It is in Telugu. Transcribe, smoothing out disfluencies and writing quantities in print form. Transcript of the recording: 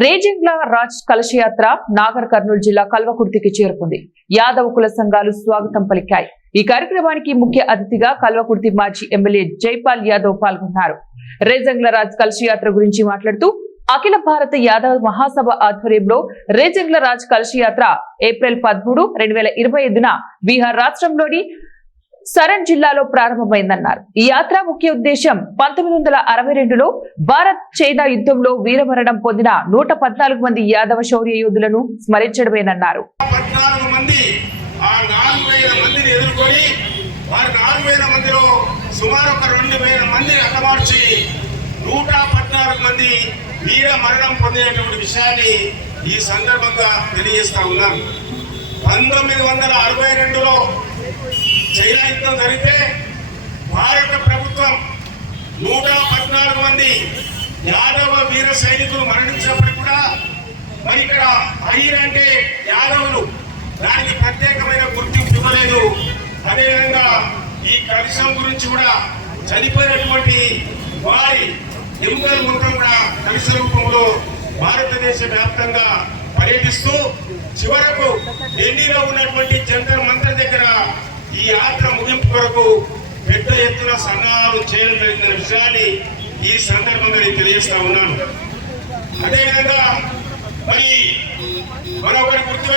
రేజింగ్ల రాజ్ కలశయాత్ర నాగర్ కర్నూలు జిల్లా కల్వకుర్తికి చేరుకుంది. యాదవ్ కుల సంఘాలు స్వాగతం పలికాయి. ఈ కార్యక్రమానికి ముఖ్య అతిథిగా కల్వకుర్తి మాజీ ఎమ్మెల్యే జైపాల్ యాదవ్ పాల్గొన్నారు. రేజింగ్ల రాజ్ కలశయాత్ర గురించి మాట్లాడుతూ అఖిల భారత యాదవ్ మహాసభ ఆధ్వర్యంలో రేజింగ్ల రాజ్ కలశయాత్ర ఏప్రిల్ 13, 2025న బీహార్ రాష్ట్రంలోని సరన్ జిల్లాలో ప్రారంభమైందన్నారు. ఈ యాత్ర ముఖ్య ఉద్దేశం 1962లో భారత్ చైనా యుద్ధంలో వీరమరణం పొందిన 114 మంది యాదవ శౌర్య యోధులను స్మరించడమేనన్నారు. 14 మంది ఆ 4000 మందిని ఎదుర్కొని వారి 4000 మందిలో సుమారు 2000 మందిని హతమార్చి 114 మంది వీర మరణం పొందినటువంటి విషయాన్ని ఈ సందర్భంగా తెలియజేస్తా ఉన్నాను. 1962లో చైనా యుద్ధం జరిగితే భారత ప్రభుత్వం 114 మంది యాదవ వీర సైనికులు మరణించినప్పుడు కూడా మరి ఇక్కడ అయ్యర్ అంటే యాదవులు, దానికి ప్రత్యేకమైన గుర్తింపు ఇవ్వలేదు. అదేవిధంగా ఈ కలశం గురించి కూడా చనిపోయినటువంటి వారి ఎముకలు మొత్తం కూడా కలశ రూపంలో భారతదేశ వ్యాప్తంగా పర్యటిస్తూ చివరకు ఢిల్లీలో ఉన్నటువంటి జంతర్ మంతర్ దగ్గర ఈ యాత్ర ముగింపు కొరకు పెద్ద ఎత్తున సన్నాహాలు చేయడం జరిగిన విషయాన్ని ఈ సందర్భంగా నేను తెలియజేస్తా ఉన్నాను. అదేవిధంగా మరి మరొకటి గుర్తుపెట్టుకో